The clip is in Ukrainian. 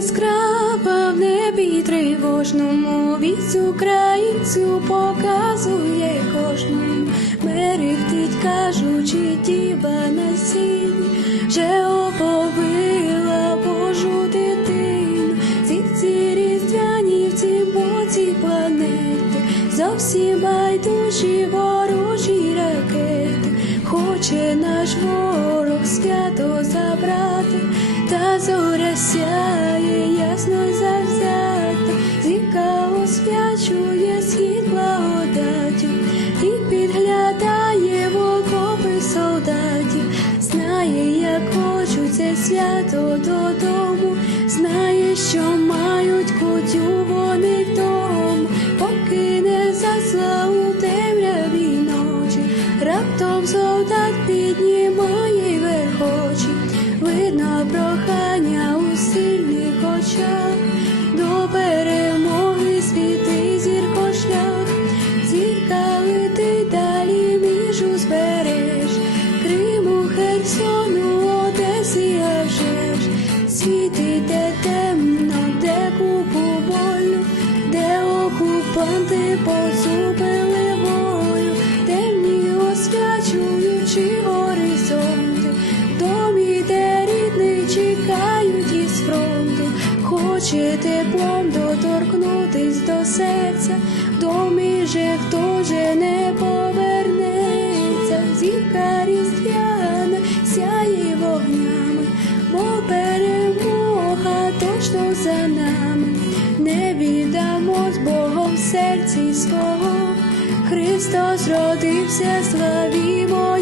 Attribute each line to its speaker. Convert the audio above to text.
Speaker 1: яскрава в небі тривожному, віць українцю показує кожному, мерехтить, кажучи, діва на сіні, вже оповила Божу дитину, ці різдвяні в цім боці планети, зовсім байдужі ворожі ракети, хоче наш ворог свято забрати, зоря сяє ясно завзято, зірка освячує схід благодатю і підглядає в окопи солдатів, знає, як хочуть це свято додому, окупанти позубили волю, темні освячуючи горизонти, домі, де рідний чекають із фронту, хоче теплом доторкнутись до серця, домі же хто же не повернеться, зірка різдвяна сяє вогнями, бо перемога точно за нами, не віддамо з Богом в серці свого. Христос родився, славімо